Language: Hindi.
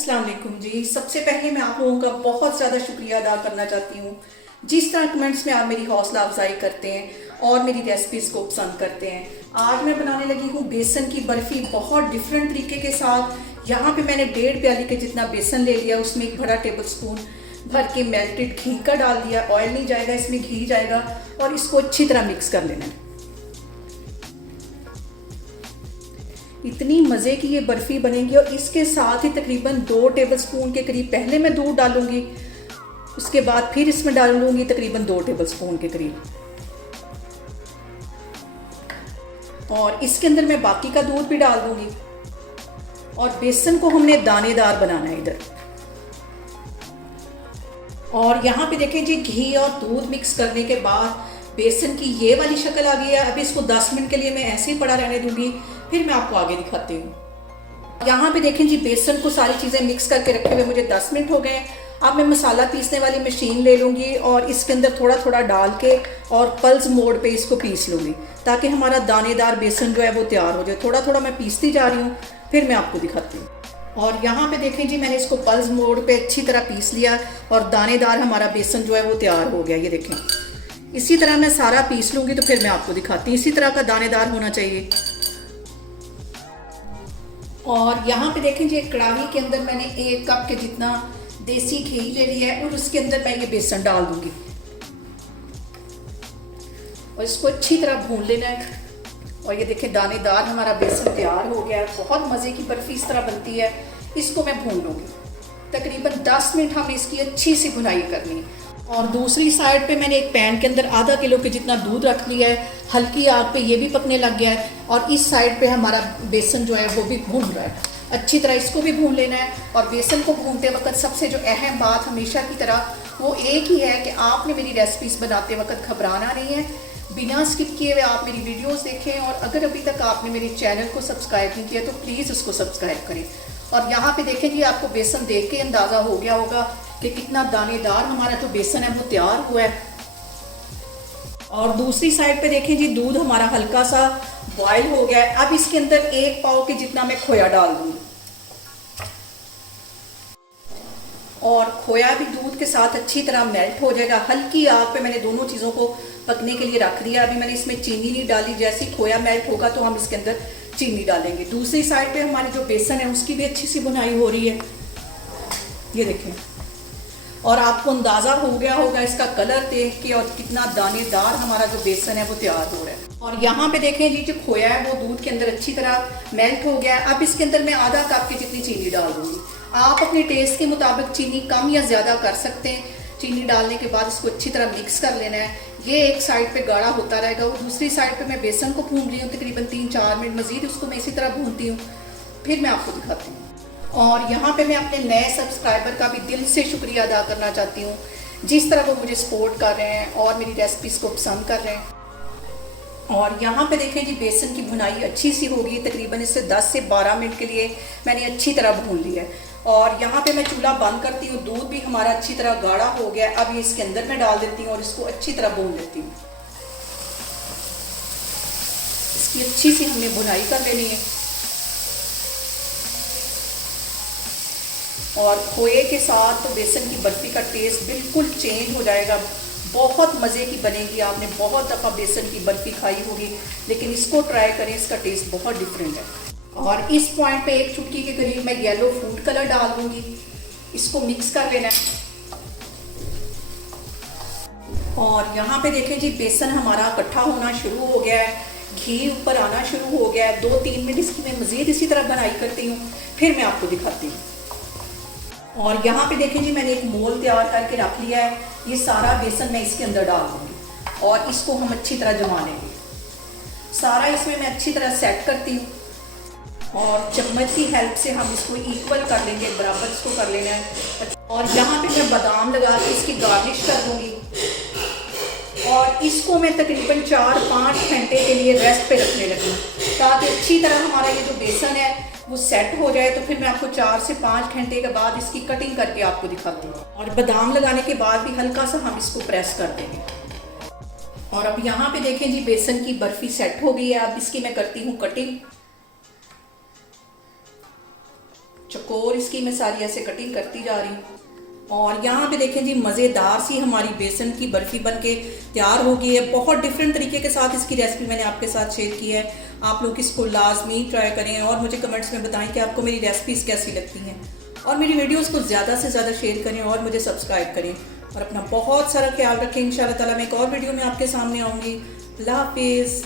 अस्सलाम वालेकुम जी। सबसे पहले मैं आप लोगों का बहुत ज़्यादा शुक्रिया अदा करना चाहती हूँ। जिस तरह कमेंट्स में आप मेरी हौसला अफजाई करते हैं और मेरी रेसिपीज़ को पसंद करते हैं। आज मैं बनाने लगी हूँ बेसन की बर्फ़ी बहुत डिफरेंट तरीके के साथ। यहाँ पे मैंने 1.5 प्याली के जितना बेसन ले लिया, उसमें 1 बड़ा टेबल स्पून भर के मेल्टेड घी का डाल दिया। ऑयल नहीं जाएगा, इसमें घी जाएगा और इसको अच्छी तरह मिक्स कर लेना है। इतनी मज़े की ये बर्फ़ी बनेगी और इसके साथ ही तकरीबन 2 टेबलस्पून के करीब पहले मैं दूध डालूंगी, उसके बाद फिर इसमें डालूंगी तकरीबन 2 टेबलस्पून के करीब, और इसके अंदर मैं बाकी का दूध भी डाल दूंगी। और बेसन को हमने दानेदार बनाना है इधर। और यहाँ पे देखें जी, घी और दूध मिक्स करने के बाद बेसन की ये वाली शक्ल आ गई है। अभी इसको 10 मिनट के लिए मैं ऐसे ही पड़ा रहने दूंगी, फिर मैं आपको आगे दिखाती हूँ। यहाँ पे देखें जी, बेसन को सारी चीज़ें मिक्स करके रखे हुए मुझे 10 मिनट हो गए। अब मैं मसाला पीसने वाली मशीन ले लूँगी और इसके अंदर थोड़ा थोड़ा डाल के और पल्स मोड पे इसको पीस लूँगी, ताकि हमारा दानेदार बेसन जो है वो तैयार हो जाए। थोड़ा थोड़ा मैं पीसती जा रही हूँ, फिर मैं आपको दिखाती हूँ। और यहाँ पे देखें जी, मैंने इसको पल्स मोड पे अच्छी तरह पीस लिया और दानेदार हमारा बेसन जो है वो तैयार हो गया। ये देखें, इसी तरह मैं सारा पीस लूँगी तो फिर मैं आपको दिखाती हूँ। इसी तरह का दानेदार होना चाहिए। और यहाँ पे देखें जी, एक कढ़ाई के अंदर मैंने 1 कप के जितना देसी घी ले लिया है और उसके अंदर मैं ये बेसन डाल दूंगी और इसको अच्छी तरह भून लेना है। और ये देखें, दानेदार हमारा बेसन तैयार हो गया है। बहुत मज़े की बर्फ़ी इस तरह बनती है। इसको मैं भून लूँगी। तकरीबन 10 मिनट हमें इसकी अच्छी सी भुनाई करनी है। और दूसरी साइड पे मैंने एक पैन के अंदर आधा किलो के जितना दूध रख लिया है। हल्की आग पे ये भी पकने लग गया है और इस साइड पे हमारा बेसन जो है वो भी भून रहा है। अच्छी तरह इसको भी भून लेना है। और बेसन को भूनते वक्त सबसे जो अहम बात हमेशा की तरह वो एक ही है कि आपने मेरी रेसिपीज़ बनाते वक्त घबराना नहीं है। बिना स्किप किए हुए आप मेरी वीडियोस देखें और अगर अभी तक आपने मेरे चैनल को सब्सक्राइब नहीं किया तो प्लीज़ उसको सब्सक्राइब करें। और यहाँ पे देखें कि आपको बेसन देख के अंदाज़ा हो गया होगा कि कितना दानेदार हमारा जो बेसन है वो तैयार हुआ है। और दूसरी साइड पे देखें जी, दूध हमारा हल्का सा बॉयल हो गया है। अब इसके अंदर 1 पाव के जितना मैं खोया डाल दूंगी और खोया भी दूध के साथ अच्छी तरह मेल्ट हो जाएगा। हल्की आग पे मैंने दोनों चीज़ों को पकने के लिए रख दिया। अभी मैंने इसमें चीनी नहीं डाली। जैसे ही खोया मेल्ट होगा तो हम इसके अंदर चीनी डालेंगे। दूसरी साइड पे हमारी जो बेसन है उसकी भी अच्छी सी बुनाई हो रही है। ये देखें, और आपको अंदाज़ा हो गया होगा इसका कलर देख के और कितना दानेदार हमारा जो बेसन है वो तैयार हो रहा है। और यहाँ पे देखें जी, जो खोया है वो दूध के अंदर अच्छी तरह मेल्ट हो गया है। अब इसके अंदर मैं आधा कप की जितनी चीनी डाल दूँगी। आप अपने टेस्ट के मुताबिक चीनी कम या ज़्यादा कर सकते हैं। चीनी डालने के बाद इसको अच्छी तरह मिक्स कर लेना है। ये एक साइड पे गाढ़ा होता रहेगा और दूसरी साइड पे मैं बेसन को भून रही हूँ तकरीबन 3-4 मिनट मज़ीद। उसको मैं इसी तरह भूनती हूँ, फिर मैं आपको दिखाती हूँ। और यहाँ पे मैं अपने नए सब्सक्राइबर का भी दिल से शुक्रिया अदा करना चाहती हूँ, जिस तरह वो मुझे सपोर्ट कर रहे हैं और मेरी रेसिपीज़ को पसंद कर रहे हैं। और यहाँ पे देखें जी, बेसन की भुनाई अच्छी सी होगी। तकरीबन इससे 10 से 12 मिनट के लिए मैंने अच्छी तरह भून लिया है। और यहाँ पे मैं चूल्हा बंद करती हूँ। दूध भी हमारा अच्छी तरह गाढ़ा हो गया है। अब ये इसके अंदर मैं डाल देती हूँ और इसको अच्छी तरह भून लेती हूँ। इसकी अच्छी सी हमने भुनाई कर लेनी है। और खोए के साथ तो बेसन की बर्फ़ी का टेस्ट बिल्कुल चेंज हो जाएगा। बहुत मज़े की बनेगी। आपने बहुत दफ़ा बेसन की बर्फ़ी खाई होगी, लेकिन इसको ट्राई करें, इसका टेस्ट बहुत डिफरेंट है। और इस पॉइंट पे 1 चुटकी के करीब मैं येलो फूड कलर डाल दूंगी। इसको मिक्स कर लेना है। और यहाँ पे देखें जी, बेसन हमारा इकट्ठा होना शुरू हो गया है। घी ऊपर आना शुरू हो गया है। 2-3 मिनट इसकी मैं मज़ीद इसी तरह बनाई करती हूँ, फिर मैं आपको दिखाती हूँ। और यहाँ पे देखें जी, मैंने एक मोल तैयार करके रख लिया है। ये सारा बेसन मैं इसके अंदर डाल दूँगी और इसको हम अच्छी तरह जमा लेंगे। सारा इसमें मैं अच्छी तरह सेट करती हूँ और चम्मच की हेल्प से हम इसको इक्वल कर लेंगे, बराबर इसको कर लेना है। और यहाँ पे मैं बादाम लगा के इसकी गार्निश कर दूँगी और इसको मैं तकरीबन 4-5 घंटे के लिए रेस्ट पे रखने लगी, ताकि अच्छी तरह हमारा ये जो बेसन है वो सेट हो जाए। तो फिर मैं आपको 4 से 5 घंटे के बाद इसकी कटिंग करके आपको दिखाती हूँ। और बादाम लगाने के बाद भी हल्का सा हम इसको प्रेस कर देंगे। और अब यहाँ पे देखें जी, बेसन की बर्फ़ी सेट हो गई है। अब इसकी मैं करती हूँ कटिंग। चकोर इसकी मैं सारी ऐसे कटिंग करती जा रही हूँ। और यहाँ पे देखें जी, मज़ेदार सी हमारी बेसन की बर्फ़ी बन के तैयार हो गई है। बहुत डिफरेंट तरीके के साथ इसकी रेसिपी मैंने आपके साथ शेयर की है। आप लोग इसको लाजमी ट्राई करें और मुझे कमेंट्स में बताएं कि आपको मेरी रेसिपीज़ कैसी लगती हैं। और मेरी वीडियोस को ज़्यादा से ज़्यादा शेयर करें और मुझे सब्सक्राइब करें। और अपना बहुत सारा ख्याल रखें। इंशाल्लाह ताला मैं एक और वीडियो में आपके सामने आऊँगी। अल्लाह हाफिज़।